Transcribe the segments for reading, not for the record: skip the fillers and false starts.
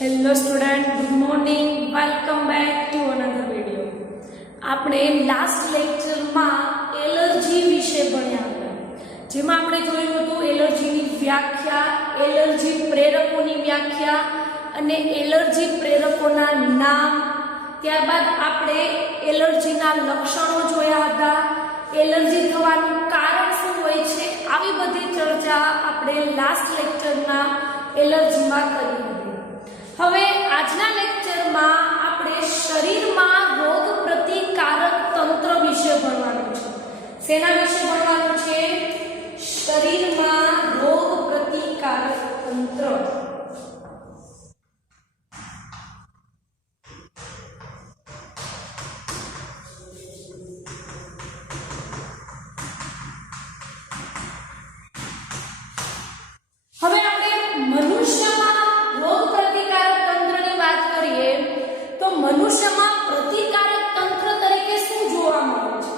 Hello student, good morning. Welcome back to another video. આપણે last લેક્ચરમાં allergy વિશે ભણ્યા હતા, જેમાં આપણે જોયું હતું એલર્જીની વ્યાખ્યા, એલર્જી પ્રેરકોની વ્યાખ્યા અને એલર્જી પ્રેરકોના નામ. ત્યારબાદ આપણે એલર્જીના લક્ષણો જોયા હતા, એલર્જી થવાનું કારણ શું હોય છે, આવી બધી ચર્ચા આપણે લાસ્ટ લેક્ચરના એલર્જીમાં કરી હતી. હવે આજના લેક્ચરમાં આપણે શરીરમાં રોગ પ્રતિકારક તંત્ર વિશે ભણવાનું છે. શેના વિશે ભણવાનું છે? શરીરમાં રોગ પ્રતિકારક તંત્ર. હવે આપણે મનુષ્યમાં રોગ પ્રતિકારક તંત્રની વાત કરીએ તો મનુષ્યમાં પ્રતિકારક તંત્ર તરીકે શું જોવા મળે છે?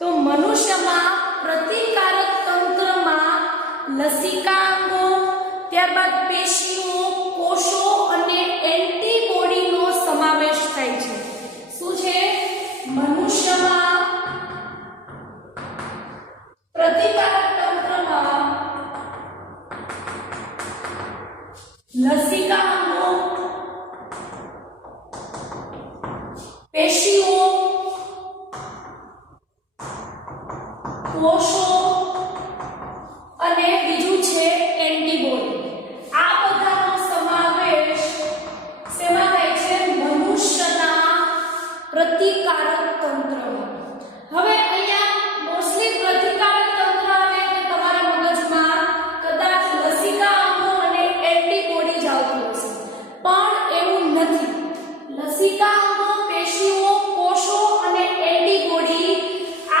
તો મનુષ્યમાં પ્રતિકારક તંત્રમાં લસિકાંગો, ત્યારબાદ પેશીઓ, કોષો અને એન્ટીબોડીનો સમાવેશ થાય છે. શું છે? મનુષ્યમાં પ્રતિકારક તંત્રમાં લસિકાંગો, પેશીઓ, કોષો અને બીજું છે એન્ટીબોડી. આ બધાનો સમાવેશ શેમાં થાય છે? મનુષ્યના પ્રતિકારક તંત્રમાં. હવે અહીંયા મોસ્ટલી પ્રતિકારક તંત્ર આવે એટલે તમારા મગજમાં કદાચ લસિકાંગો અને એન્ટીબોડી જ આવતું હશે, પણ એવું નથી. લસિકાંગો, પેશીઓ, કોષો અને એન્ટીબોડી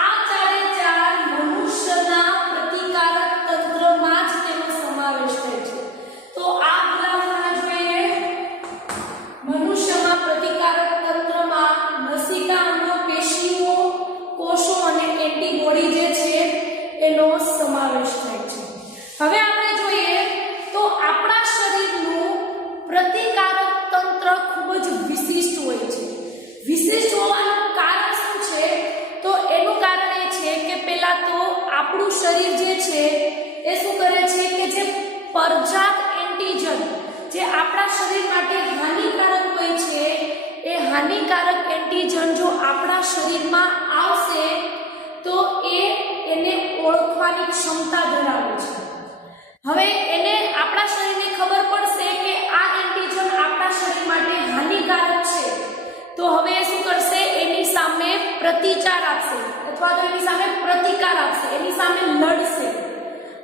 આ ચારે ચાર મનુષ્યના પ્રતિકારક તંત્રમાં જ તેનો સમાવેશ થાય છે. તો આ ઉદાહરણ જોઈએ. મનુષ્યમાં પ્રતિકારક તંત્રમાં લસિકાંગો, પેશીઓ, કોષો અને એન્ટીબોડી જે છે એનો સમાવેશ થાય છે. હવે આપણે જોઈએ તો આપણા શરીરનું પ્રતિકારક તંત્ર ખૂબ જ વિશિષ્ટ હોય છે. વિશિષ્ટ હોવાનું કારણ શું છે? તો એનું કારણ એ છે કે પહેલા તો આપણું શરીર જે છે એ શું કરે છે કે જે પરજાત એન્ટીજન જે આપણા શરીર માટે હાનિકારક હોય છે, એ હાનિકારક એન્ટીજન જો આપણા શરીરમાં આવશે તો એને ઓળખવાની ક્ષમતા ધરાવે છે. હવે એને આપણા શરીરને ખબર પડશે કે આ એન્ટીજન આપણા શરીર માટે હાનિકારક છે, તો હવે એ શું કરશે? એની સામે પ્રતિચાર આપશે અથવા તો એની સામે પ્રતિકાર આપશે, એની સામે લડશે.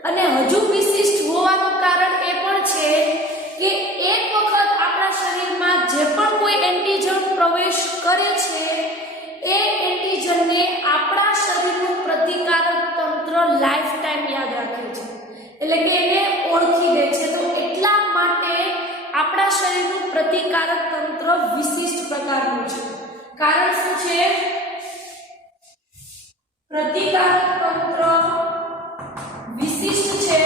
અને હજુ વિશિષ્ટ હોવાનું કારણ એ પણ છે કે એક વખત આપણા શરીરમાં જે પણ કોઈ એન્ટીજન પ્રવેશ કરે છે એ એન્ટીજનને આપણા શરીરનું પ્રતિકારક તંત્ર લાઈફ ટાઈમ યાદ રાખે છે, એટલે કે એને ઓળખી લે છે. તો એટલા માટે આપણા શરીરનું પ્રતિકારક તંત્ર વિશિષ્ટ પ્રકારનું છે. કારણ શું છે? પ્રતિકારક તંત્ર વિશિષ્ટ છે.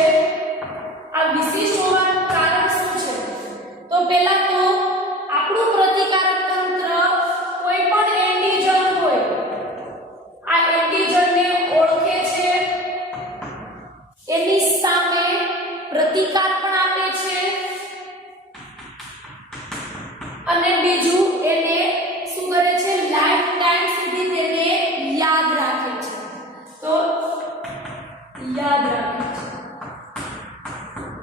આ વિશિષ્ટ હોવાનું કારણ શું છે? તો પહેલા તો આપણું પ્રતિકારક તંત્ર કોઈ પણ એન્ટીજન હોય, આ એન્ટીજનને ઓળખે છે, એની સામે પ્રતિકાર પણ આપે છે અને બીજું એને શું કરે છે? લાઈફ ટાઈમ સુધી તેને યાદ રાખે છે. તો યાદ રાખે છે.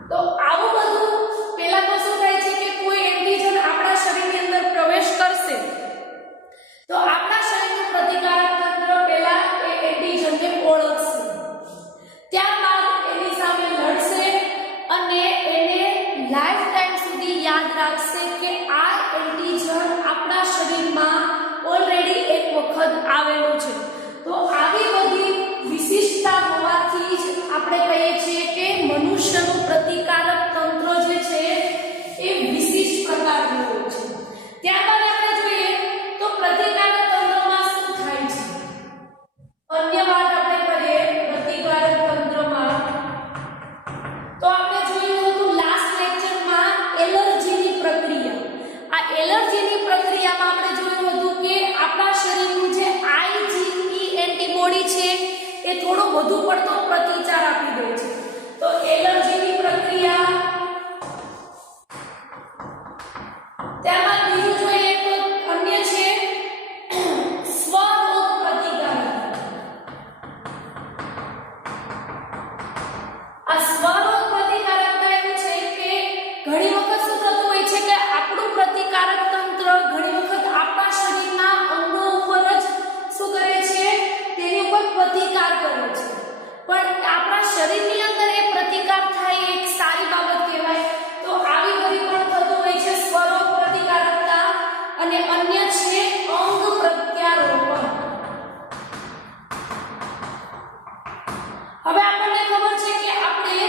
તો આવું બધું પહેલા તો શું થાય છે કે કોઈ એન્ટીજન આપણા શરીરની અંદર પ્રવેશ કરશે તો આપણા શરીરનું પ્રતિકારક તંત્ર પહેલા એ એન્ટીજનને ઓળખશે, ત્યારબાદ એની સામે લડશે અને એને લાઈફ ટાઈમ સુધી યાદ રાખશે કે આ એન્ટીજન આપણા શરીરમાં ઓલરેડી એક વખત આવેલું છે. તો આવી બધી વિશિષ્ટતા હોવાથી જ આપણે કહીએ છીએ કે મનુષ્યનું પ્રતિકારક તંત્ર જે છે એ વિશિષ્ટ પ્રકારનું હોય છે. ત્યારબાદ આપણે જોઈએ તો પ્રતિકારક તંત્રમાં શું થાય છે. અન્ય વાત આપણે કરીએ પ્રતિકારક તંત્રમાં તો આપણે જોયું હતું લાસ્ટ લેક્ચરમાં એલર્જીની પ્રક્રિયા. વધુ પડતો પ્રતિચાર આપી દે છે. તો એલર્જીની પ્રક્રિયા. ત્યારબાદ બીજું જોઈએ તો અન્ય છે સ્વરોગ પ્રતિકારકતા. આ સ્વરોગ પ્રતિકારકતા એવું છે કે ઘણી વખત શું થતું હોય છે કે આપણું પ્રતિકારક તંત્ર ઘણી વખત આપણા શરીરના અંગો ઉપર જ શું કરે છે, તેની ઉપર પ્રતિકાર કરે છે. પણ આપણા શરીરની અંદર એ પ્રતિકાર થાય એક સારી બાબત કહેવાય. તો આવી બધી પણ થતું હોય છે સ્વરોગ પ્રતિકારકતા. અને અન્ય છે અંગ પ્રત્યારોપણ. હવે આપણને ખબર છે કે આપણે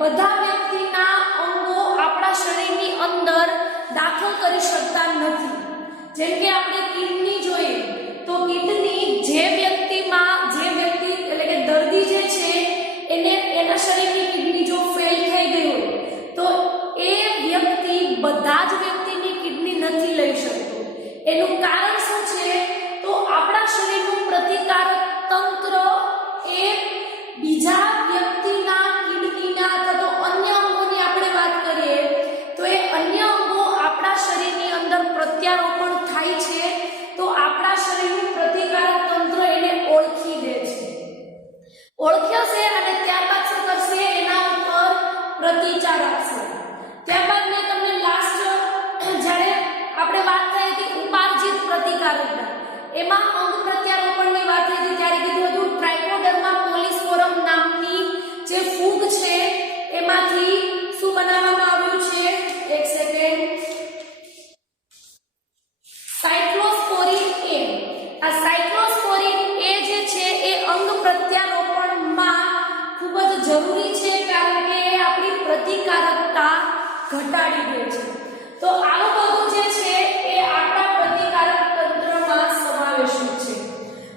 બધા વ્યક્તિના અંગો આપણા શરીરની અંદર દાખલ કરી શકતા નથી. જેમ કે આપણે કિડની જોઈએ તો કિડની જે વ્યક્તિ એટલે કે દર્દી જે છે એને એના શરીરની કિડની જો ફેલ થઈ ગઈ હોય તો એ વ્યક્તિ બધા જ વ્યક્તિની કિડની નથી લઈ શકતો. એનું કારણ શું છે? તો આપણા શરીરનું પ્રતિકારક તંત્ર એ બીજા વ્યક્તિના કિડનીના અથવા તો અન્ય અંગોની આપણે વાત કરીએ તો એ અન્ય અંગો આપણા શરીરની અંદર પ્રત્યારોપણ થાય છે તો આપણા શરીરનું પ્રતિકારક તંત્ર એને ઓળખી લે છે. ઓળખ્યો અને ત્યારબાદ શું કરશે? એના ઉપર પ્રતિચાર આપશે. ત્યારબાદ મેં તમને લાસ્ટ જ્યારે આપણે વાત થઈ હતી ઉપાર્જિત પ્રતિકારકતા, એમાં અંગ પ્રત્યારોપણની વાત થઈ હતી ત્યારે કીધું હતું ટ્રાઇકોડર્મા પોલિસ્પોરમ નામની જે ફૂગ છે એમાંથી શું બનાવવામાં આવ્યું છે? એક સેકન્ડ. સાયક્લોસ્પોરિન એ. આ સાયક્લોસ્પોરિન એ જે છે એ અંગ પ્રત્યારોપણમાં ખૂબ જ જરૂરી છે કારણ કે એ આપણી પ્રતિકારકતા ઘટાડી દે છે. તો આવું બધું જે છે એ આપણા પ્રતિકારક તંત્રમાં સમાવેશિત છે.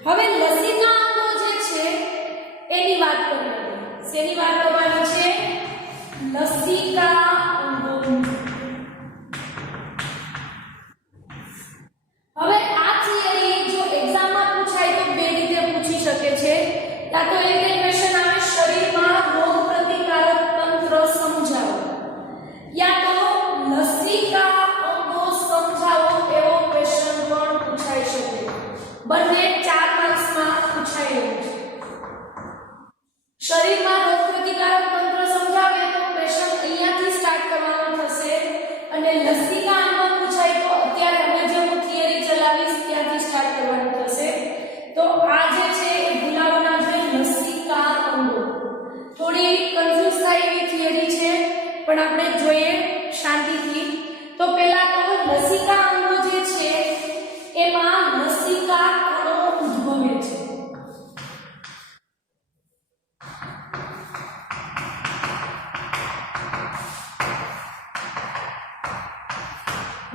હવે લસિકા અંગો જે છે એની વાત કરીએ. શેની વાત કરવાની છે? લસિકા અંગો. હવે આ થિયરી જો એક્ઝામમાં પૂછાય તો બે રીતે પૂછી શકે છે. યા તો એક ક્વેશ્ચન આવે શરીરમાં રોગ પ્રતિકારક તંત્ર સમજાવો, યા તો લસિકા અંગો સમજાવો એવો ક્વેશ્ચન પણ પૂછાઈ શકે. બંને 4 માર્ક્સમાં પૂછાય એવું છે. શરીરમાં રોગ પ્રતિકારક તંત્ર સમજાવે તો ક્વેશ્ચન અહીંયાથી સ્ટાર્ટ કરવાનો થશે અને લસિકા અંગો પૂછાય તો અત્યારે હવે જે હું થિયરી ચલાવીશ ત્યાંથી સ્ટાર્ટ કરવાનું થશે. તો આ જે છે એ ભૂલાવના જોઈએ લસિકા અંગો. થોડી કન્ફ્યુઝ થાય એવી થિયરી છે પણ આપણે જોઈએ શાંતિથી. તો પહેલા તો લસિકા અંગો જે છે એમાં લસિકા કણો ઉદ્ભવે છે.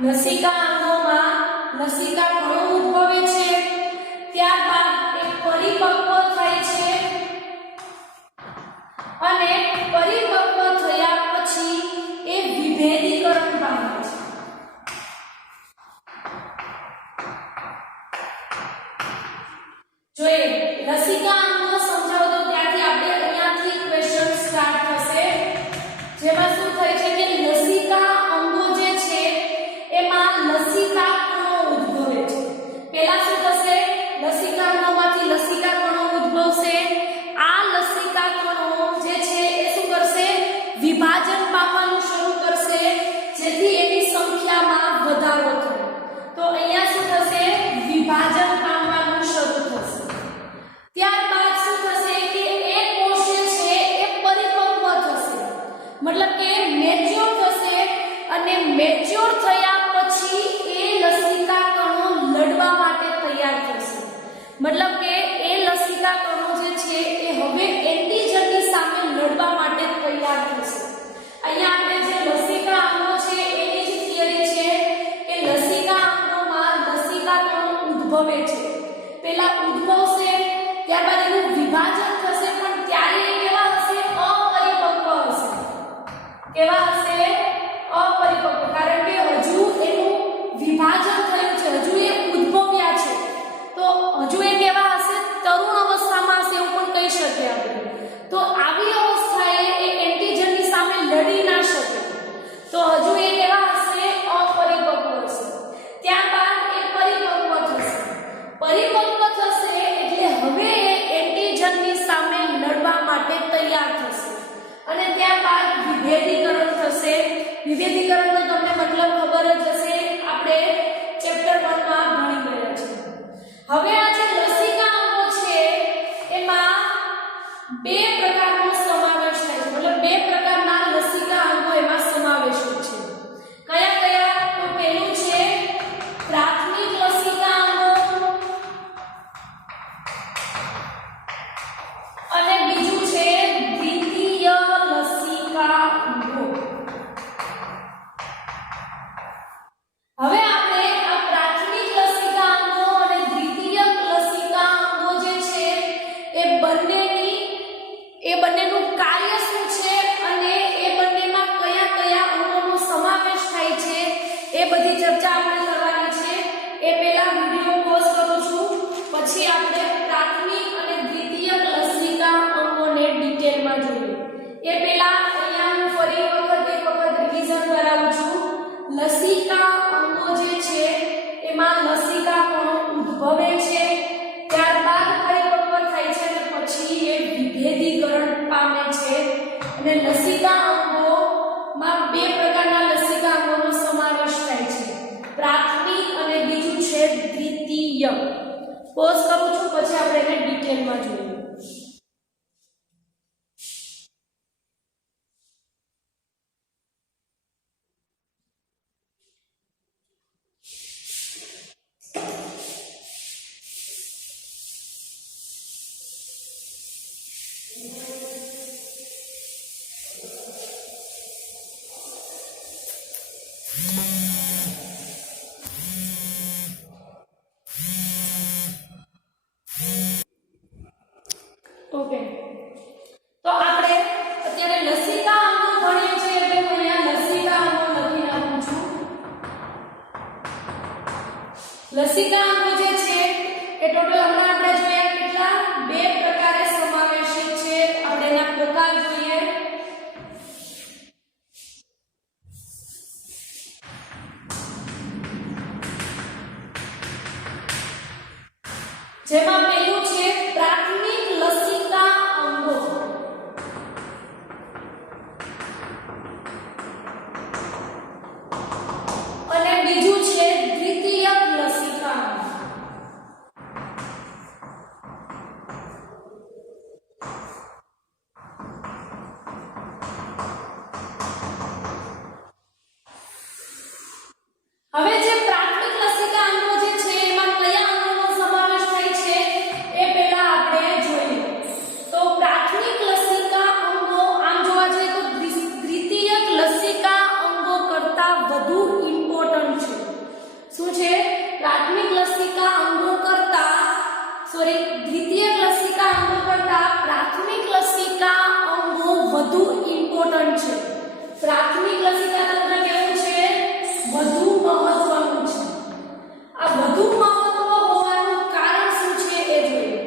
લસિકા અંગોમાં લસિકા કણો ઉદ્ભવે છે. ત્યારબાદ એ પરિપક્વ થાય છે અને પરિપક્વ થયા પછી એ વિભેદીકરણ પામે છે. જોઈએ લસિકા અંગો સમજાવો તો ત્યાંથી આપણે અહીંયાથી ક્વેશ્ચન સ્ટાર્ટ થશે. જેમાં શું થાય છે કે લસિકા અંગો જે છે એમાં લસિકા કણો ઉદ્ભવે છે. પહેલા શું થશે? લસિકા અંગોમાંથી લસિકા કણો ઉદ્ભવશે. આ લસિકા કણો જે છે એ શું કરશે? વિભાજન પામવાનું શરૂ કરશે જેથી એની સંખ્યામાં વધારો થાય. તો અહીંયા શું થશે? વિભાજન પામવાનું શરૂ થશે. ત્યારબાદ શું થશે કે એ કોષ જે છે એ પરિપક્વ થશે, મતલબ કે મેચ્યોર થશે અને મેચ્યોર થયા પછી એ લસિકા કણો લડવા માટે તૈયાર થશે. મતલબ કે એ લસિકા કણો જે છે એ હવે એન્ટીજનની સામે લડવા માટે તૈયાર થશે. અહીંયા આપણે જે લસિકા અંગો છે એની જ થિયરી છે કે લસિકા અંગોમાં લસિકા કણો ઉદ્ભવે છે. પહેલા ઉદ્ભવશે ત્યારબાદ એનું વિભાજન થશે પણ ત્યારે એ કેવા હશે? અપરિપક્વ હશે. કેવા હશે? અપરિપક્વ. કારણ કે હજુ એનું વિભાજન થયું છે, હજુ એ ઉદ્ભવ્યા છે તો હજુ એ કેવા હશે? તરુણ અવસ્થામાં હશે એવું પણ કહી શકીએ. વિભેદીકરણ તો તમને મતલબ ખબર જ હશે, આપણે ચેપ્ટર 1 માં ભણી ગયા છે. હવે આ જે લસિકા અંગો છે એમાં બે પ્રકારનો સમાવેશ થાય છે, મતલબ બે પ્રકારના લસિકા અંગો એમાં સમાવેશ છે. કયા કયા? તો પહેલું છે પ્રાથમિક લસિકા અંગો અને બીજું છે દ્વિતીય લસિકા અંગો. હવે આપણે આ પ્રાથમિક લસિકા અંગો અને દ્વિતીય લસિકા અંગો જે છે એ બંનેનું કાર્ય શું છે અને એ બંનેમાં કયા કયા અંગોનો સમાવેશ થાય છે એ બધી ચર્ચા આપણે કરવાની છે. એ પહેલા વિડિયો પોઝ કરું છું, પછી આપણે પ્રાથમિક અને દ્વિતીય લસિકા અંગોને ડિટેલમાં જોઈએ. એ પહેલા અહીંયા હું ફરી એક વખત રિવિઝન કરાવું છું. લસિકા અંગો જે છે એમાં લસિકા કણો ઉદ્ભવે છે, ત્યારબાદ પરિપક્વ થાય છે અને પછી એ વિભેદીકરણ પામે છે. અને લસિકા અંગોમાં બે પ્રકારના લસિકા અંગોનો સમાવેશ થાય છે, પ્રાથમિક અને બીજું છે દ્વિતીય. પોઝ કરું છું, પછી આપણે એને ડિટેલમાં જોઈએ. ઓકે, તો આપણે અત્યારે લસિકા અંગો ભણીએ છીએ એટલે હું અહીંયા લસિકા અંગો લખી નાખું છું. લસિકા અંગો જે છે એ ટોટલ હમણાં આપણે જોયા કેટલા? બે પ્રકારે સમાવેશિત છે. આપણે એના પ્રકાર જોઈએ. જેમાં પહેલું છે પ્રાથમિક લસિકા અંગો અને બીજું છે દ્વિતીય લસિકા અંગો. હવે જે પ્રાથમિક લસિકા અંગો જે છે એમાં કયા અંગોનો સમાવેશ થાય છે એ પહેલા આપણે જોઈએ. તો પ્રાથમિક લસિકા અંગો આમ જોવા જઈએ તો દ્વિતીય લસિકા અંગો કરતા વધુ ઇમ્પોર્ટન્ટ છે. શું છે? પ્રાથમિક લસિકા અંગો કરતા દ્વિતીય લસિકા અંગો કરતા પ્રાથમિક લસિકા અંગો વધુ ઇમ્પોર્ટન્ટ છે. પ્રાથમિક લસિકા તંત્ર કેવું છે? વધુ મહત્વનું છે. આ વધુ મહત્વ હોવાનું કારણ શું છે એ જોઈએ.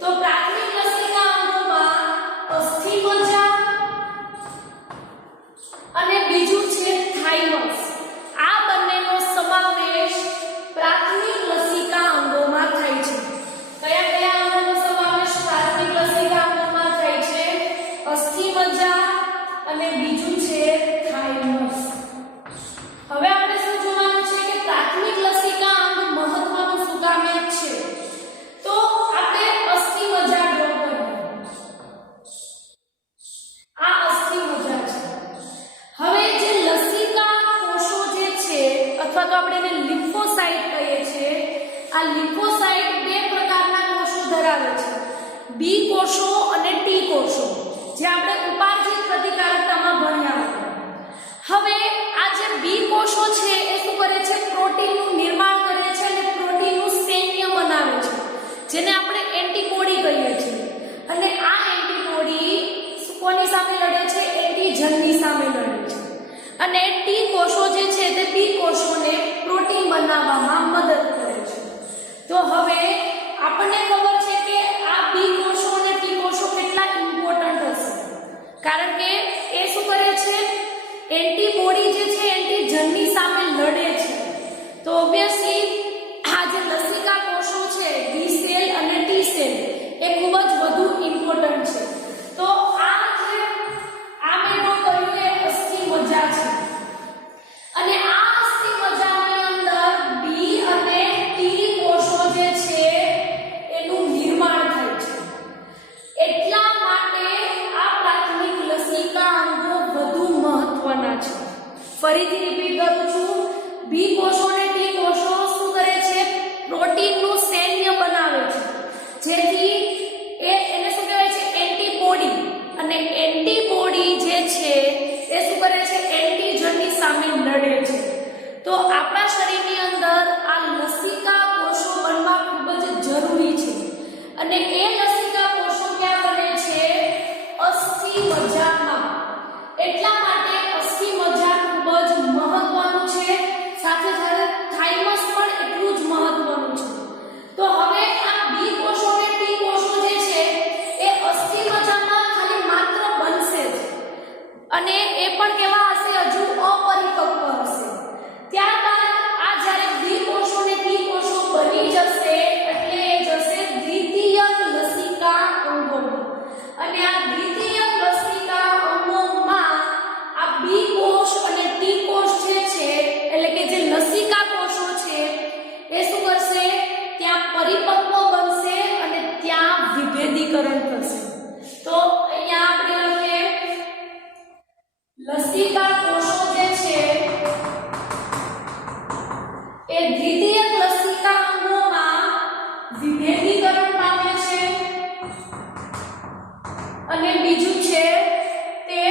તો પ્રાથમિક લસિકા અંગોમાં અસ્થિમજ્જા અને બીજું છે થાઇમસ, આ બંનેનો સમાવેશ પ્રાથમિક લસિકા અંગોમાં થાય છે. કયા કયા અંગોનો સમાવેશ પ્રાથમિક લસિકા અંગોમાં થાય છે? અસ્થિમજ્જા અને બીજું છે થાઇમસ. હવે આપણે શું જોવાનું છે કે પ્રાથમિક લસિકા અંગ મહત્વનું શું કામ છે? તો આપણે અસ્થિમજ્જા ડ્રો કરીએ. આ અસ્થિમજ્જા છે. હવે જે લસિકા કોષો જે છે અથવા તો આપણે એને લિમ્ફોસાઇટ કહીએ છીએ, આ લિમ્ફોસાઇટ બે પ્રકારના કોષો ધરાવે છે, બી કોષો અને ટી કોષો, જે આપણે ઉપાર્જિત પ્રતિકારકતામાં ભણ્યા હતા. હવે આ જે બી કોષો છે એ શું કરે છે? પ્રોટીનનું નિર્માણ કરે છે અને પ્રોટીનનું સૈન્ય બનાવે છે, જેને આપણે એન્ટીબોડી કહીએ છીએ. અને આ એન્ટીબોડી કોની સામે લડે છે? એન્ટીજનની સામે લડે છે. અને ટી કોષો જે છે તે બી કોષોને પ્રોટીન બનાવવામાં મદદ કરે છે. તો હવે આપણને ખબર છે કે આ બી કોષો અને ટી કોષો કેટલા ઇમ્પોર્ટન્ટ હશે, કારણ કે એ શું કરે છે? એન્ટીબોડી જે છે એન્ટીજનની સામે લડે છે. તો ઓબ્વિયસલી આ જે લસિકા કોષો છે બી સેલ અને ટી સેલ એ ખૂબ જ વધુ ઇમ્પોર્ટન્ટ છે. તો આ જે આ મેં કર્યું એ અસ્થિમજ્જા છે. ફરીથી રિપીટ કરું છું, બી કોષો અને ટી કોષો શું કરે છે? પ્રોટીનનું સૈન્ય બનાવે છે, જેથી એને શું કહેવાય છે? એન્ટીબોડી. અને એન્ટીબોડી જે છે એ શું કરે છે? એન્ટીજનની સામે લડે છે. તો આપણા શરીરની અંદર આ લસિકા કોષો બનવા ખૂબ જ જરૂરી છે. અને એ લસિકા કોષો ક્યાં બને છે? અસ્થિ મજ્જામાં. એટલા માટે અસ્થિ મજ્જા ખૂબ જ મહત્વનું છે. સાથે સાથે થાઇમસ પણ એટલું જ મહત્વનું છે. તો હવે આ બી કોષો અને ટી કોષો જે છે એ અસ્થિ મજ્જામાં ખાલી માત્ર બનશે જ. અને એ પણ કેવા હશે? હજુ અપરિપક્વ હશે. ત્યારબાદ આ જ્યારે બી કોષો અને ટી કોષો બની જશે એટલે એ જશે દ્વિતીયક લસિકા અંગોમાં. અને આ દ્વિતીયક લસિકા અંગોમાં આ બી કોષ અને ટી કોષ જે છે એટલે કે જે લસિકા કોષો છે એ શું કરશે? ત્યાં પરિપક્વ બનશે અને ત્યાં વિભેદીકરણ થશે. તો અહીંયા આપણે લખીએ લસિકા કોષો જે છે એ દ્વિતીયક લસિકા અંગોમાં વિભેદીકરણ પામે છે અને બીજું છે તે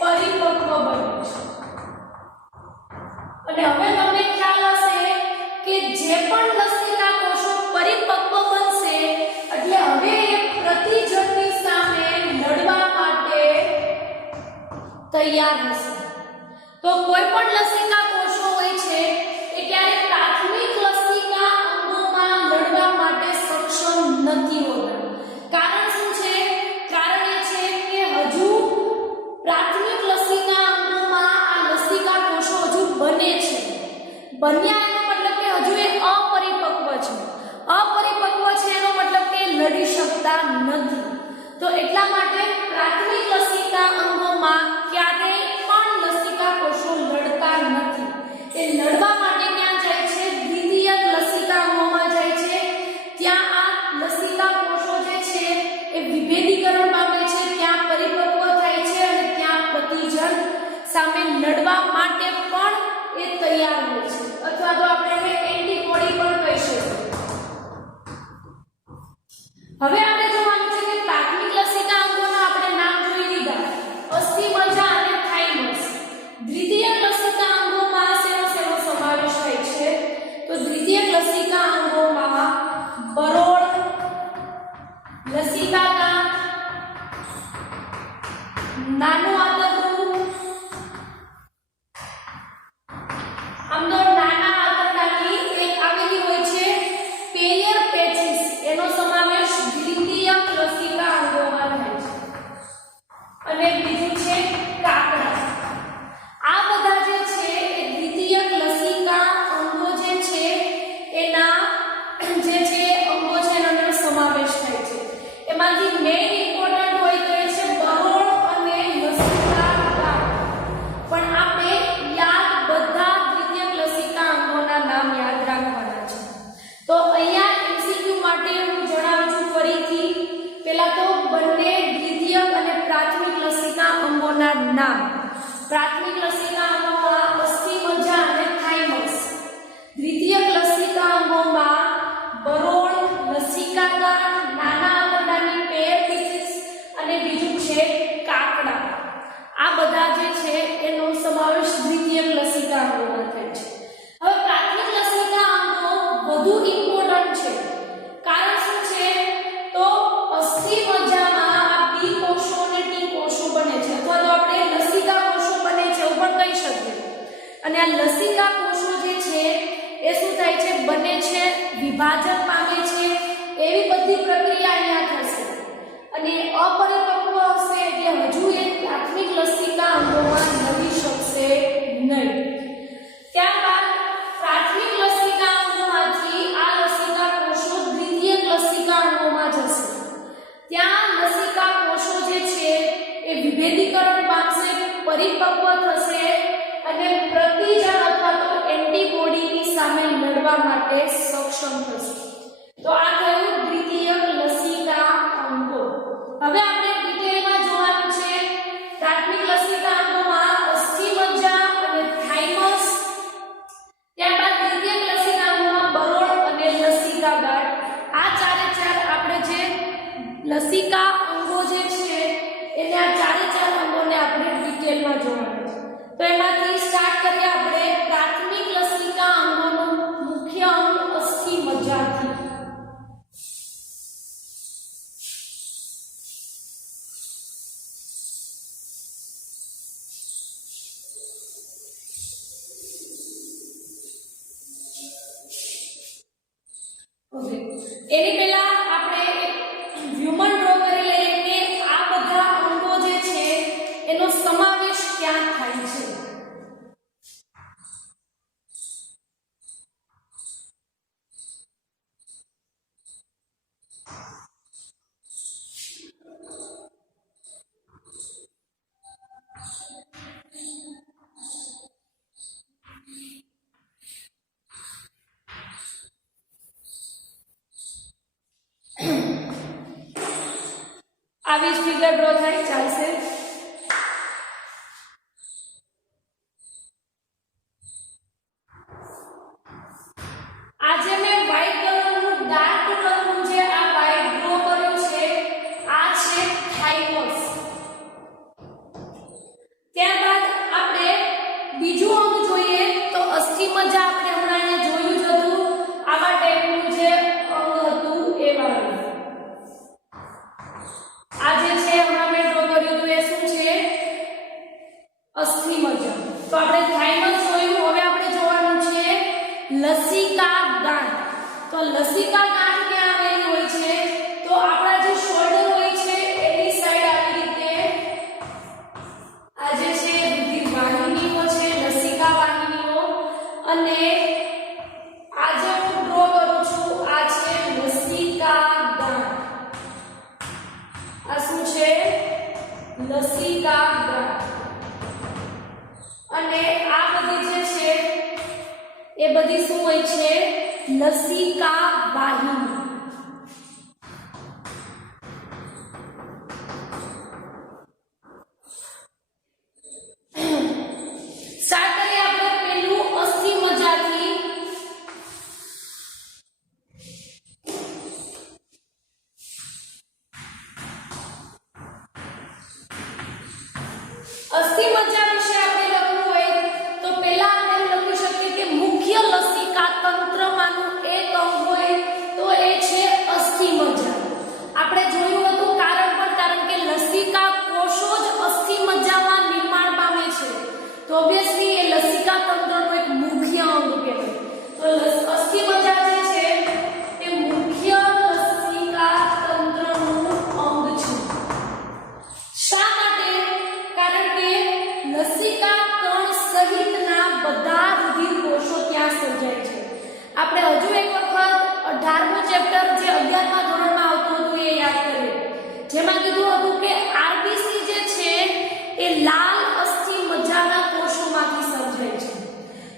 પરિપક્વ બને છે. અને હવે તમને ખ્યાલ હશે કે જે પણ લસિકા કોષો પરિપક્વ બનશે એટલે હવે એ પ્રતિજનની સામે લડવા માટે તૈયાર હશે. તો કોઈ પણ લસિકા કોષો હોય છે એ ક્યારે પ્રાથમિક લસિકા અંગોમાં લડવા માટે સક્ષમ નથી હોતા. કારણ શું છે? કારણ એ છે કે હજુ પ્રાથમિક લસિકા અંગોમાં આ લસિકા કોષો હજુ બને છે. બન્યા એનો મતલબ કે હજુ એ અપરિપક્વ છે. અપરિપક્વ છે એનો મતલબ કે લડી શકતા નથી. તો એટલા માટે પ્રાથમિક લસિકા અંગોમાં ક્યારેય પણ લસિકા કોષો લડતા નથી. એ લડવા માટે ક્યાં જાય છે? દ્વિતીયક લસિકા અંગોમાં જાય છે. ત્યાં આ લસિકા કોષો જે છે એ વિભેદીકરણ પામે છે, ત્યાં પરિપક્વ થાય છે અને ત્યાં પ્રતિજન સામે લડવા માટે પણ એ તૈયાર હોય છે. અથવા તો આપણે એને એન્ટીબોડી પણ કહી શકીએ. હવે આપણે જોવાનું છે કે પ્રાથમિક લસિકા અંગોના આપણે નામ જોઈ લીધા, અસ્થિ મજ્જા અને થાઇમસ. દ્વિતીયક લસિકા અંગોમાં શેનો સમાવેશ થાય છે? તો દ્વિતીયક લસિકા અંગોમાં બરોળ, લસિકાકા, નાનું આંતરડું, આમ તો નાના આંતરડાની એક આવેલી હોય છે પેયર પેચિસ, એનો સમાવેશ દ્વિતીયક લસિકા અંગોમાં થાય છે. અને બીજું છે કાકડા. આ બધા જે છે એ દ્વિતીયક લસિકા અંગો જે છે એના જે છે અંગો છે એનો સમાવેશ થાય છે. એમાંથી મેઇન ઇમ્પોર્ટન્ટ હોય તો એ છે બરોળ અને લસિકાકા. પણ આપણે યાદ બધા દ્વિતીયક લસિકા અંગોના નામ યાદ રાખવાના છે. તો અહીંયા એમસીક્યુ માટે હું જણાવું છું ફરીથી. પહેલા તો બંને દ્વિતીયક અને પ્રાથમિક લસિકા અંગોના નામ. પ્રાથમિક લસિકા અંગોમાં અસ્થિ મજ્જા અને થાઇમસ. દ્વિતીયક લસિકા અંગોમાં બરોળ, લસિકાકા, નાના આંતરડાની પેયર પેચિસ અને બીજું છે કાકડા. આ બધા જે છે એનો સમાવેશ દ્વિતીયક લસિકા અંગોમાં થાય છે. હવે પ્રાથમિક લસિકા અંગો વધુ ઇમ્પોર્ટન્ટ છે. કારણ શું છે? તો અસ્થિ મજ્જામાં આ બી કોષો અને ટી કોષો બને છે, અથવા તો આપણે લસિકા કોષો બને છે એવું પણ કહી શકીએ. અને આ લસિકા કોષો જે છે એ શું થાય છે? બને છે, વિભાજન પામે છે. એવી બધી પ્રક્રિયા અહીંયા થશે અને અપરિપક્વ હશે એટલે હજુ એ પ્રાથમિક લસિકા અંગોમાં લડી શકશે નહીં. ત્યારબાદ પ્રાથમિક લસિકા અંગોમાંથી આ લસિકા કોષો દ્વિતીયક લસિકા અંગોમાં જશે. ત્યાં લસિકા કોષો જે છે એ વિભેદીકરણ પામશે, પરિપક્વ થશે અને પ્રતિજન અથવા તો એન્ટીબોડીની સામે લડવા માટે સક્ષમ થશે. તો આ થયું દ્વિતીયક લસિકા અંગો. હવે આપણે ડિટેલમાં જોવાનું છે પ્રાથમિક લસિકા અંગોમાં અસ્થિ મજ્જા અને સ્ટાર્ટ કરીએ આપણે પ્રાથમિક લસિકા અંગોનું મુખ્ય અંગ અસ્થિ મજ્જાથી. એની પહેલા આપણે હ્યુમન ડ્રો કરી લઈએ કે આ બધા અંગો જે છે એનો સમાવેશ ક્યાં થાય છે. આવી જ ફિગર ડ્રો થાય ચાલશે. આજે મેં વ્હાઇટ કલરનું ડાર્ક કલરનું જે આ વ્હાઇટ ડ્રો કર્યું છે આ છે થાઇમસ. ત્યારબાદ આપણે બીજું અંગ જોઈએ તો અસ્થિ મજ્જા. આપણે હમણાં અહીંયા જોયું જ હતું આવા ટાઈપનું જે અંગ હતું એ વાળું. આ જે છે હમણાં મેં ડ્રો કર્યું હતું એ શું છે? અસ્થિ મજ્જા. તો આપણે થાઇમસ જોયું. હવે આપણે જોવાનું છે લસિકા ગાંઠ. તો લસિકા ગાંઠ ક્યાં આવેલી હોય છે? તો આપણા જે શોલ્ડર હોય છે એની સાઈડ આવી રીતે આ જે છે રુધિર વાહિનીઓ છે, લસિકા વાહિનીઓ. અને આ જે હું ડ્રો કરું છું આ છે લસિકા ગાંઠ. આ શું છે? લસિકા ગાંઠ. અને આ બધી જે છે એ બધી શું હોય છે? લસિકા વાહિની. સ્ટાર્ટ કરીએ આપણે પેલું અસ્થિ મજ્જાથી. અસ્થિ મજ્જા વિશે આપણે લખવું હોય તો પહેલા આપણે લખી શકીએ કે મુખ્ય લસિકા તંત્રમાંનું એક અંગ હોય તો એ છે અસ્થિ મજ્જા. આપણે જોયું હતું કારણ કે લસિકા કોષો જ અસ્થિ મજ્જામાં નિર્માણ પામે છે. તો ઓબ્વિયસલી એ લસિકા તંત્રનું એક મુખ્ય અંગ કહેવાય. તો અસ્થિ મજ્જા જે છે એ મુખ્ય લસિકા તંત્રનું અંગ છે. શા માટે? કારણ કે લસિકા કણ સહિતના બધા રુધિર કોષો ત્યાં સર્જાય છે. આપણે હજુ એક વખત 18મું ચેપ્ટર જે 11મા ધોરણમાં આવતું હતું એ યાદ કરીએ, જેમાં કીધું હતું કે આરબીસી જે છે એ લાલ અસ્થિ મજ્જાના કોષોમાંથી સર્જાય છે.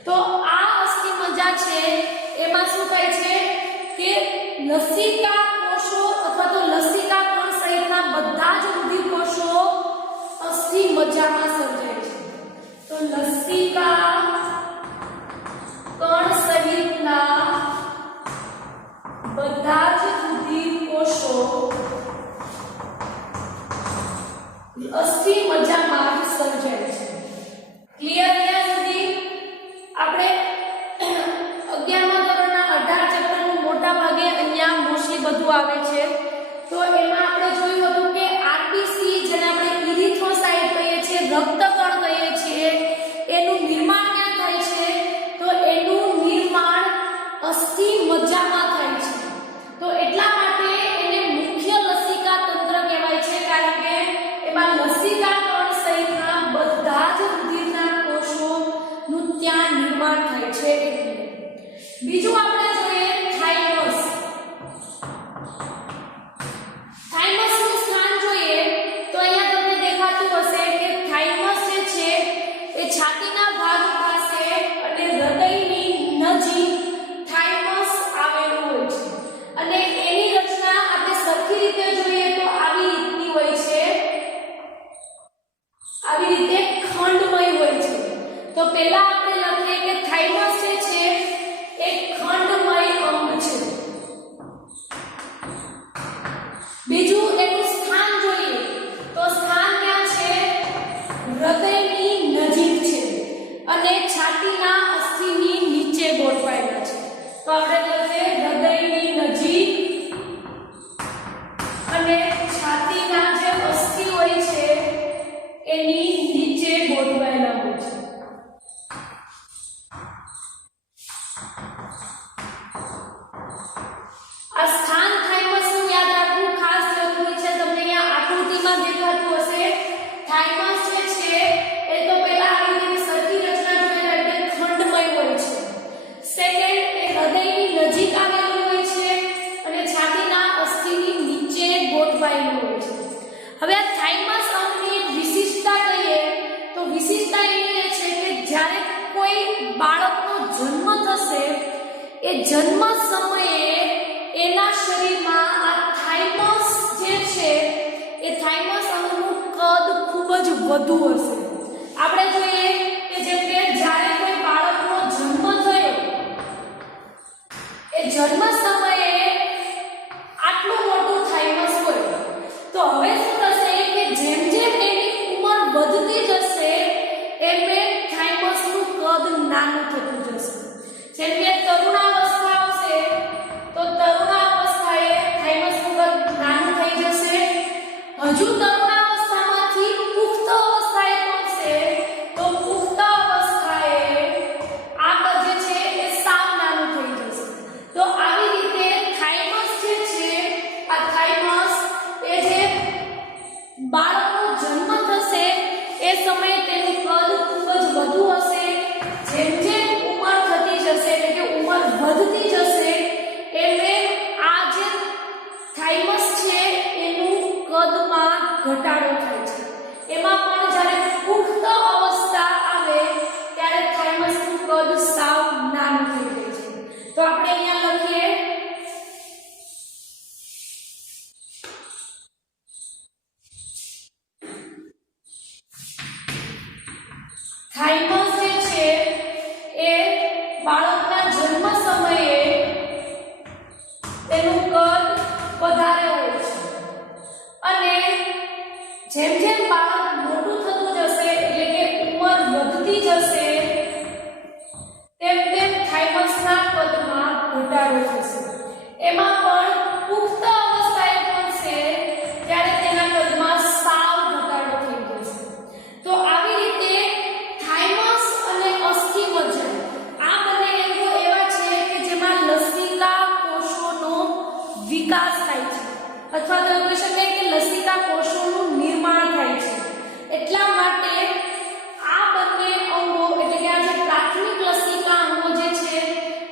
તો આ અસ્થિ મજ્જા છે એમાં શું થાય છે કે લસિકા કોષો અથવા તો લસિકા કણ સહિતના બધા જ રુધિર કોષો અસ્થિ મજ્જામાં સર્જાય છે. તો લસિકા કણ સહિતના બધા જ રુધિર કોષો અસ્થિ મજ્જામાં સર્જાય છે. ક્લિયર? અહીંયા સુધી આપણે 11મા ધોરણના 18 ચેપ્ટરનું મોટા ભાગે અહીંયા મોસ્ટલી બધું આવે છે. તો એમાં આપણે જોયું હતું કે આરબીસી જેને આપણે ઇરિથ્રોસાઇટ કહીએ છીએ, રક્તકણ કહીએ છીએ, એનું નિર્માણ ક્યાં થાય છે? તો એનું નિર્માણ અસ્થિ મજ્જામાં થાય છે. તો એટલા માટે એને મુખ્ય લસિકા તંત્ર કહેવાય છે, કારણ કે એમાં લસિકા કણ સહિતના બધા જ રુધિરના કોષોનું ત્યાં નિર્માણ થાય છે. બીજું આપણે જોઈએ થાઇમસ. થાઇમસનું સ્થાન જોઈએ તો અહીંયા તમને દેખાતું હશે કે થાઇમસ જે છે એ છાતીના ભાગ પાસે અને હૃદયની નજીક થાઇમસ આવેલું હોય છે. અને એની રચના આપણે સરખી રીતે જોઈએ તો આવી રીતની હોય છે. આવી રીતે ખંડમય હોય છે. તો પહેલા આપણે લખીએ કે થાઇમસ જે છે એક ખંડમય અંગ છે. બીજું એનું સ્થાન જોઈએ તો સ્થાન ક્યાં છે? હૃદયની નજીક છે. અને જ્યારે કોઈ બાળકનો જન્મ થશે એ જન્મ સમયે એના શરીરમાં આ થાઇમસ જે છે એ થાઇમસ અંગનું કદ ખૂબ જ વધુ હશે. આપણે જોઈએ કે જેમ કે જ્યારે કોઈ બાળકનો જન્મ થયો એ જન્મ સમયે આટલું મોટું થાઇમસ હોય, તો હવે શું થશે કે જેમ જેમ એની ઉંમર વધતી જશે એમ થાઇમસનું કદ નાનું થતું જશે. જેમ કે તરુણાવસ્થા આવશે તો તરુણાવસ્થાએ થાઇમસનું કદ નાનું થઈ જશે. હજુ તરુણાવસ્થામાંથી પુખ્ત અવસ્થાએ પહોંચશે તો પુખ્ત અવસ્થાએ આ કદ જે છે એ સાવ નાનું થઈ જશે. તો આવી રીતે થાઇમસ જે છે આ થાઇમસ એ જે બાળકનો જન્મ થશે એ સમયે તેનું કદ ખૂબ જ વધુ હશે. જેમ જેમ ઉંમર થતી જશે એટલે કે ઉંમર વધતી જશે એટલે આ જે થાઇમસ છે એનું કદમાં ઘટાડો થાય છે. એમાં પણ જ્યારે પુખ્ત અવસ્થા આવે ત્યારે થાઇમસનું કદ સાવ નાનું થઈ જાય છે. તો આપણે અહીંયા લખીએ થાઇમસ જે છે એ બાળકના જન્મ સમયે તેનું કદ વધારે હોય છે અને જેમ જેમ બાળક મોટું થતું જશે એટલે કે ઉંમર વધતી જશે તેમ તેમ થાઇમસના કદમાં ઘટાડો થશે. એમાં પણ પુખ્ત અવસ્થાએ પહોંચશે ત્યારે તેના કદમાં સાવ ઘટાડો થઈ જશે. તો આવી રીતે થાઇમસ અને અસ્થિમજ્જા આ બંને અંગો એવા છે કે જેમાં લસિકા કોષોનો વિકાસ થાય છે અથવા તો કહી શકાય કે લસિકા કોષોનું નિર્માણ થાય છે. એટલા માટે આ બંને અંગો એટલે કે આ જે પ્રાથમિક લસિકા અંગો જે છે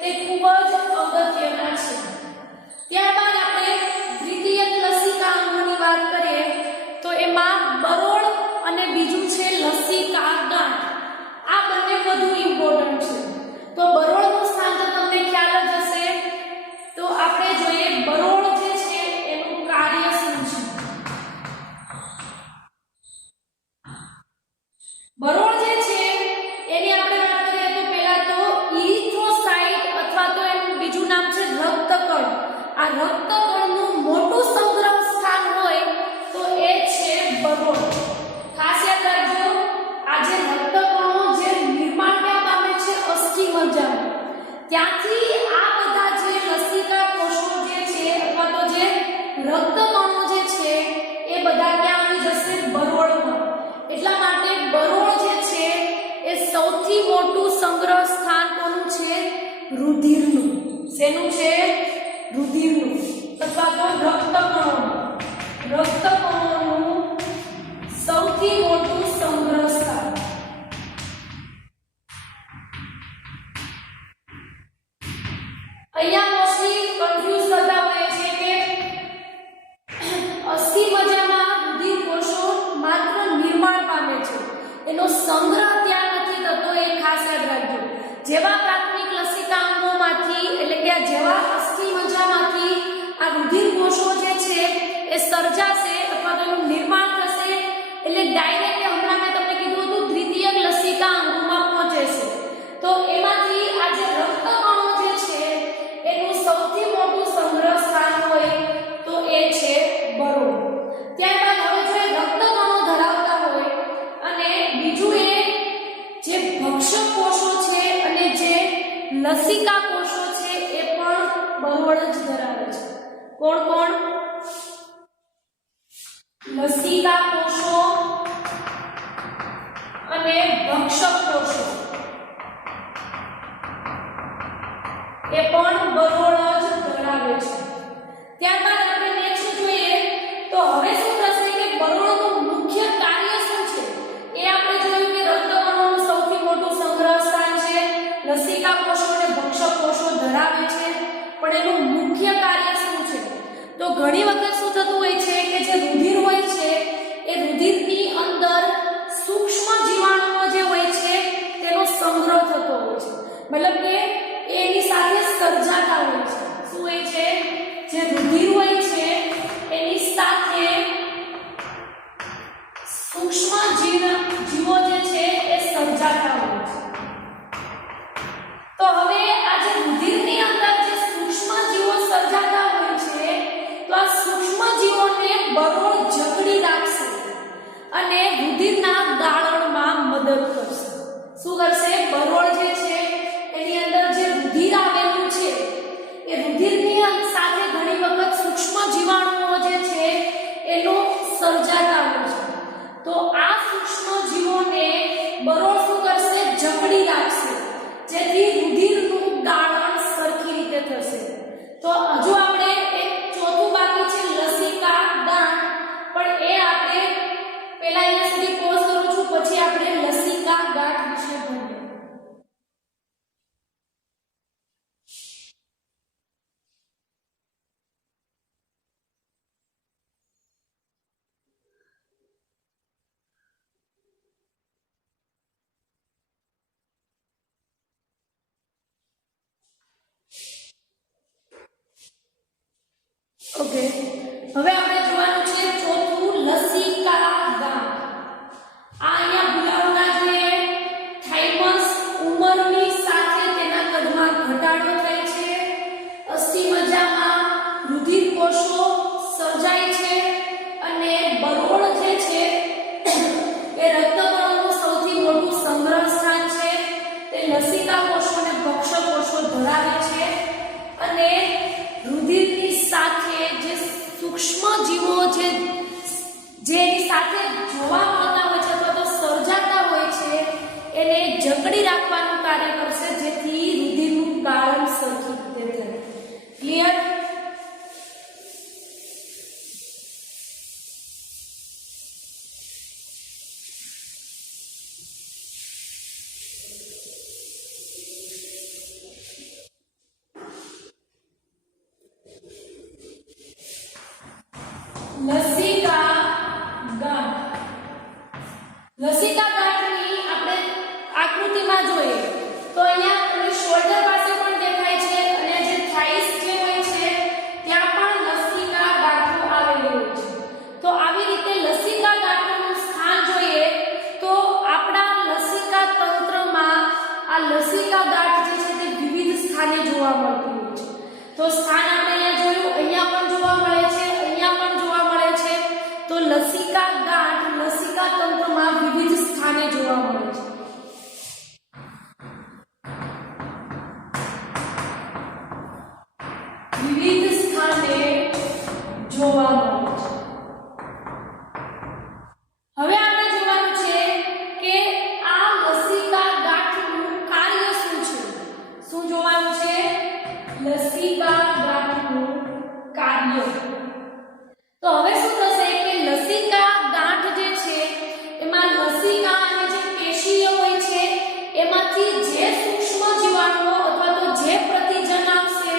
તે ખૂબ જ અગત્યના છે. ત્યારબાદ આપણે દ્વિતીયક લસિકા અંગોની વાત કરીએ તો એમાં બરોળ અને બીજું છે લસિકા ગાંઠ. આ બંને વધુ ઇમ્પોર્ટન્ટ છે. તો બરોળનું સ્થાન તો તમને ખ્યાલ જ હશે. તો આપણે જોઈએ બરોળ જે છે એનું કાર્ય શું છે. બરોળ જે છે એની આપણે વાત કરીએ તો પહેલા તો ઇરિથ્રોસાઇટ અથવા તો એનું બીજું નામ છે રક્તકણ. આ રક્તકણનું મોટું સંગ્રહ સ્થાન હોય તો એ છે બરોળ. ખાસ યાદ રાખજો આ જે રક્તકણો જે નિર્માણ ક્યાં પામે છે અસ્થિમજ્જામાં, ત્યાંથી આ બધા જે લસિકા કોષો જે છે અથવા તો જે રક્તકણો જે છે એ બધા ક્યાં આવી જશે બરોળમાં. એટલા માટે બરોળ જે છે એ સૌથી મોટું સંગ્રહ સ્થાન કોનું છે રુધિરનું. શેનું છે રુધિરનું અથવા તો રક્તકણોનું સૌથી મોટું સંગ્રહ સ્થાન. અહીંયા મોસ્ટલી કન્ફ્યુઝ થતા હોય છે કે અસ્થિમજ્જામાં રુધિર કોષો માત્ર નિર્માણ પામે છે, એનો સંગ્રહ ત્યાં નથી થતો. એ ખાસ યાદ રાખજો. જેવા પ્રાથમિક લસિકા અંગોમાંથી એટલે કે જેવા અસ્થિમજ્જામાંથી આ રુધિર કોષો જે છે એ સર્જાશે અથવા તો એનું નિર્માણ થશે એટલે ડાયરેક્ટ હમણાં મેં તમને કીધું હતું દ્વિતીયક લસિકા અંગોમાં પહોંચે છે. તો એમાંથી આ જે રક્તકણો જે છે એનું સૌથી મોટું સંગ્રહ સ્થાન હોય તો એ છે બરોળ. ત્યારબાદ હવે જો રક્તકણો ધરાવતા હોય અને બીજું એ જે ભક્ષક કોષો છે અને જે લસિકા કોષો છે એ પણ બરોળ જ ધરાવે છે. કોણ કોણ? લસિકા કોષો અને ભક્ષક કોષો એ પણ બરોળ જ ધરાવે છે. ત્યારબાદ આપણે નેક્સ્ટ જોઈએ તો હવે શું થશે કે બરોળનું મુખ્ય કાર્ય શું છે એ આપણે જોયું કે રક્તકણોનું સૌથી મોટું સંગ્રહ સ્થાન છે, લસિકા કોષો અને ભક્ષક કોષો ધરાવે છે. પણ એનું મુખ્ય કાર્ય શું છે? તો ઘણી વખત શું થતું હોય છે કે જે રુધિર હોય છે એ રુધિરની અંદર સૂક્ષ્મ જીવાણુઓ જે હોય છે તેનો જેથી રુધિરનું ગાળણ સરખી રીતે થશે. તો હજુ આપણે એક ચોથું બાકી છે લસિકા ગાંઠ, પણ એ આપણે પહેલા અહીંયા સુધી પોઝ કરું છું, પછી આપણે લસિકા ગાંઠ વિશે ભણીએ. ઓકે, હવે આપણે જોવાનું છે ચોથું લસિકા ગાંઠ. આ અહીંયા ભૂલાવું ના જોઈએ. થાઇમસ ઉંમરની સાથે તેના કદમાં ઘટાડો થાય છે. અસ્થિમજ્જામાં રુધિર કોષો સર્જાય છે અને બરોળ જે છે એ રક્તકણોનું સૌથી મોટું સંગ્રહ સ્થાન છે. તે લસિકા કોષો અને ભક્ષક કોષો ધરાવે છે અને રુધિરની સાથે જે સૂક્ષ્મ જીવો છે જેની સાથે જોવા મળતા હોય છે અથવા તો સર્જાતા હોય છે એને જકડી રાખવાનું કાર્ય કરશે, જેથી રુધિરનું ગાળણ સરખી રીતે થાય. ક્લિયર? લસિકા ગાંઠ. લસિકા ગાંઠની આપણે આકૃતિમાં જોઈએ તો અહીંયા તમને શોલ્ડર પાસે પણ દેખાય છે અને જે થાઇસ જે હોય છે ત્યાં પણ લસિકા ગાંઠો આવેલી હોય છે. તો આવી રીતે લસિકા ગાંઠોનું સ્થાન જોઈએ તો આપણા લસિકા તંત્રમાં આ લસિકા ગાંઠ જે છે તે વિવિધ સ્થાને જોવા મળતી હોય છે. તો સ્થાન આપણે અહીંયા જોયું, અહીંયા પણ જોવા મળે છે, અહીંયા પણ જોવા મળે છે. તો લસિકા ગાંઠ લસિકા તંત્રમાં વિવિધ સ્થાને જોવા મળે છે. વિવિધ સ્થાને જોવા મળે છે. હવે આપણે જોવાનું છે કે આ લસિકા ગાંઠનું કાર્ય શું છે. શું જોવાનું છે? લસિકા ગાંઠનું કાર્ય. તો હવે શું થશે કે લસિકા ગાંઠ જે છે એમાં લસિકા અને જે પેશીઓ હોય છે એમાંથી જે સૂક્ષ્મ જીવાણુઓ અથવા તો જે પ્રતિજન આવશે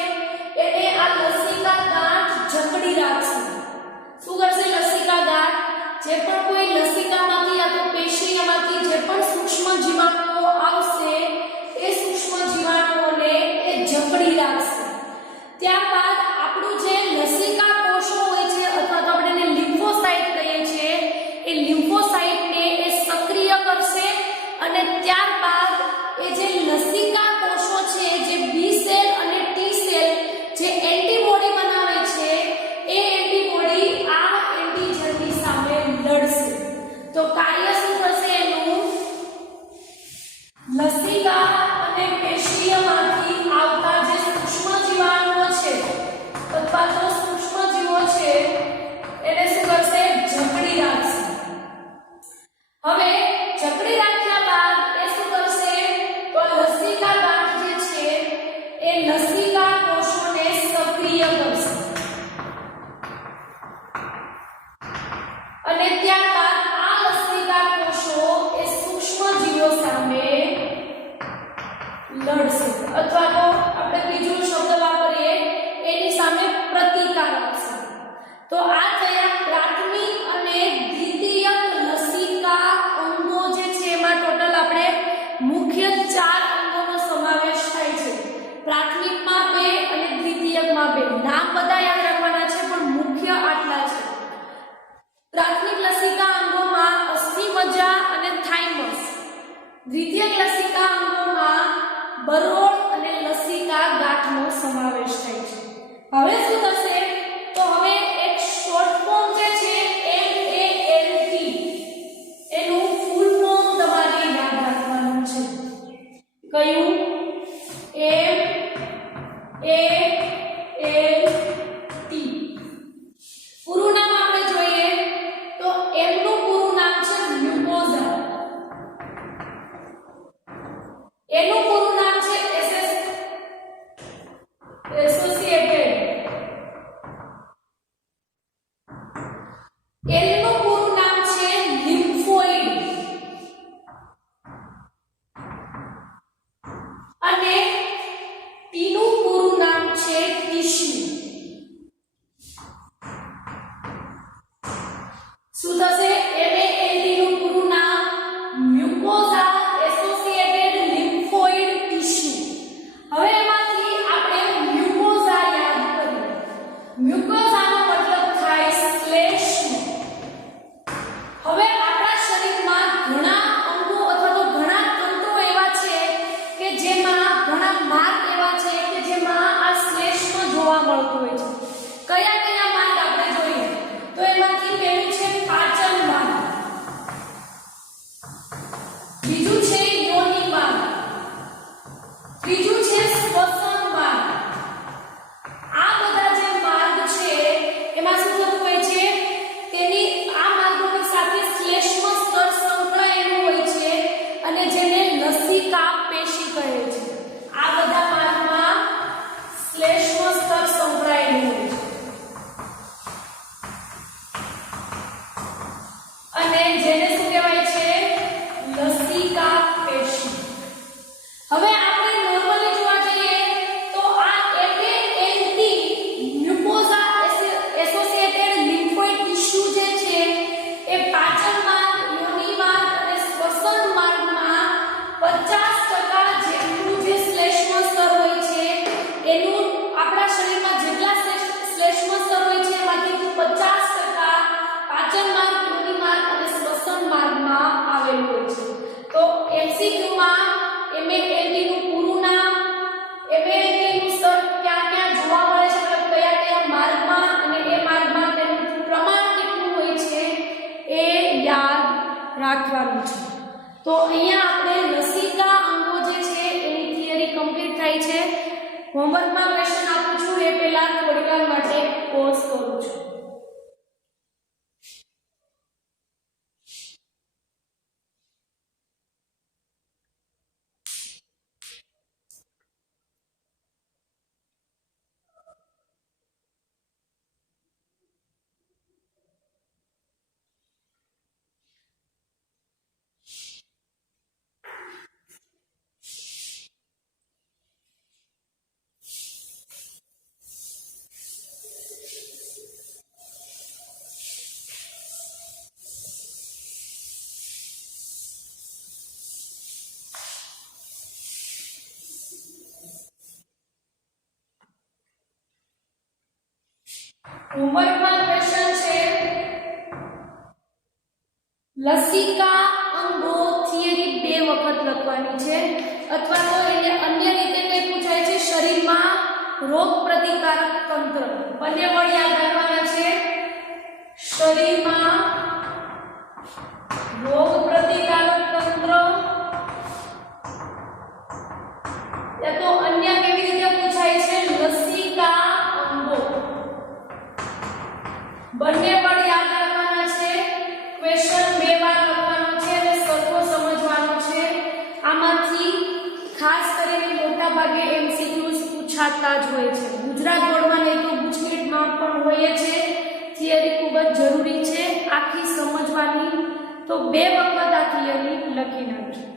એને આ લસિકા ગાંઠ જકડી રાખશે. શું કરશે લસિકા ગાંઠ? જે પણ કોઈ લસિકામાંથી યા તો પેશીમાંથી જે પણ સૂક્ષ્મ જીવાણુઓ આવશે એ સૂક્ષ્મ જીવાણુઓને એ જકડી રાખશે. ત્યારબાદ આપણું જે લસિકા કોષો હોય છે અથવા તો આપણે એને લિમ્ફોસાઇટ કહીએ છીએ એ લિમ્ફોસાઇટને એ સક્રિય કરશે અને ત્યારબાદ એ જે લસિકા કોષો છે જે બી સેલ અને ટી સેલ જે એન્ટીબોડી બનાવે છે એ એન્ટીબોડી આ એન્ટીજનની સામે લડશે. તો કાર્ય શું થશે એનું? લસિકા અને પેશીઓમાંથી આવતા જે સૂક્ષ્મ જીવાણુઓ છે અથવા તો સૂક્ષ્મ જીવો છે એને શું કરશે? જકડી રાખશે. હવે જકડી રાખ્યા બાદ એ શું કરશે? તો લસિકા ગાંઠ જે છે એ લસિકા કોષોને સક્રિય કરશે અને ત્યારબાદ આ લસિકા કોષો એ સૂક્ષ્મ જીવો સામે લડશે અથવા તો આપણે બીજો શબ્દ વાપરીએ એની સામે પ્રતિકાર આપશે. તો આ થયા પ્રાથમિક અને દ્વિતીયક લસિકા અંગો જે છે એમાં ટોટલ આપણે મુખ્ય 4 અંગોનો સમાવેશ થાય છે. પ્રાથમિકમાં 2 અને દ્વિતીયકમાં 2. નામ બધા યાદ રાખવાના છે પણ મુખ્ય આટલા છે. પ્રાથમિક લસિકા અંગોમાં અસ્થિમજ્જા અને થાઇમસ. દ્વિતીયક લસિકા અંગોમાં બરોળ અને લસિકા ગાંઠનો સમાવેશ થાય છે. હવે શું થશે? તો હવે એક શોર્ટ ફોર્મ જે છે MALT એનું ફૂલ ફોર્મ તમારે યાદ રાખવાનું છે. કયું? MALT. પૂરું નામ આપણે જોઈએ તો એમનું પૂરું નામ છે ગ્લુકોઝા. એનું પૂરું નામ છે અને ટીનું પૂરું નામ છે ટીશ્યુ. શું થશે? MALT નું પૂરું નામ મ્યુકોઝા એસોસિએટેડ લિમ્ફોઇડ ટીશ્યુ. હવે એમાંથી આપણે મ્યુકોઝા યાદ કરીએ. મ્યુકોઝાનો મતલબ થાય શ્લેષ્મ. હવે આપણા શરીરમાં ઘણા અંગો અથવા તો ઘણા તંતુઓ એવા છે કે જેમાં ઘણા માર્ગ એવા છે કે જેમાં આ શ્લેષ્મ જોવા મળતું હોય છે. કયા કયા માર્ગ આપણે જોઈએ તો એમાંથી પહેલું છે પાચન માર્ગ, બીજું છે યોનિ માર્ગ, ત્રીજું છે શ્વસન માર્ગ. આ બધા જે માર્ગ છે એમાં શું થતું હોય છે? તેની આ માર્ગોની સાથે શ્લેષ્મ સ્તર સંકળાયેલું હોય છે અને જેને લસિકા પેશી કહે છે. આ બધા માર્ગમાં શ્લેષ્મ સ્તર સંકળાયેલું હોય છે અને જેને શું કહેવાય છે? લસિકા પેશી. હવે આપણે નોર્મલી જોવા જઈએ તો આ MALT મ્યુકોઝા એસોસિએટેડ લિમ્ફોઇડ ટીશ્યુ જે છે એ પાચન માર્ગ, યોનિ માર્ગ અને શ્વસન માર્ગમાં 50% જેટલું જે શ્લેષ્મ સ્તર હોય છે એનું આપણા શરીરમાં જેટલા શ્લેષ્મ સ્તર હોય છે એમાંથી 50% પાચન માર્ગ, યોનિ માર્ગ અને શ્વસન માર્ગમાં આવેલું હોય છે. તો MCQ માં MALT નું પૂરું નામ, MALT નું સ્તર ક્યાં ક્યાં જોવા મળે છે, મતલબ કયા કયા માર્ગમાં અને એ માર્ગમાં તેનું પ્રમાણ કેટલું હોય છે એ યાદ રાખવાનું છે. તો અહીંયા આપણે લસિકા અંગો જે છે એની થિયરી કમ્પ્લીટ થાય છે. હોમવર્કમાં ક્વેશ્ચન આપું છું એ પહેલા થોડી વાર માટે પોઝ કરું છું. હોમવર્કમાં ક્વેશ્ચન છે લસિકા અંગો થિયરી 2 વખત લખવાની છે અથવા તો એને અન્ય રીતે કઈ પૂછાય છે શરીરમાં રોગ પ્રતિકારક તંત્ર. બંને વર્ડ યાદ રાખવાના છે. શરીરમાં રોગ પ્રતિકારક તંત્ર યા તો અન્ય કેવી રીતે પૂછાય છે લસિકા અંગો. બંને વર્ડ યાદ રાખવાના છે. ક્વેશ્ચન 2 વાર લખવાનો છે અને સરખો સમજવાનો છે. આમાંથી ખાસ કરીને મોટા ભાગે MCQs પૂછાતા જ હોય છે. ગુજરાત બોર્ડમાં નહીં તો ગુજકેટમાં પણ હોય છે. થિયરી ખૂબ જ જરૂરી છે આખી સમજવાની. તો 2 વખત આ થિયરી લખી નાખી.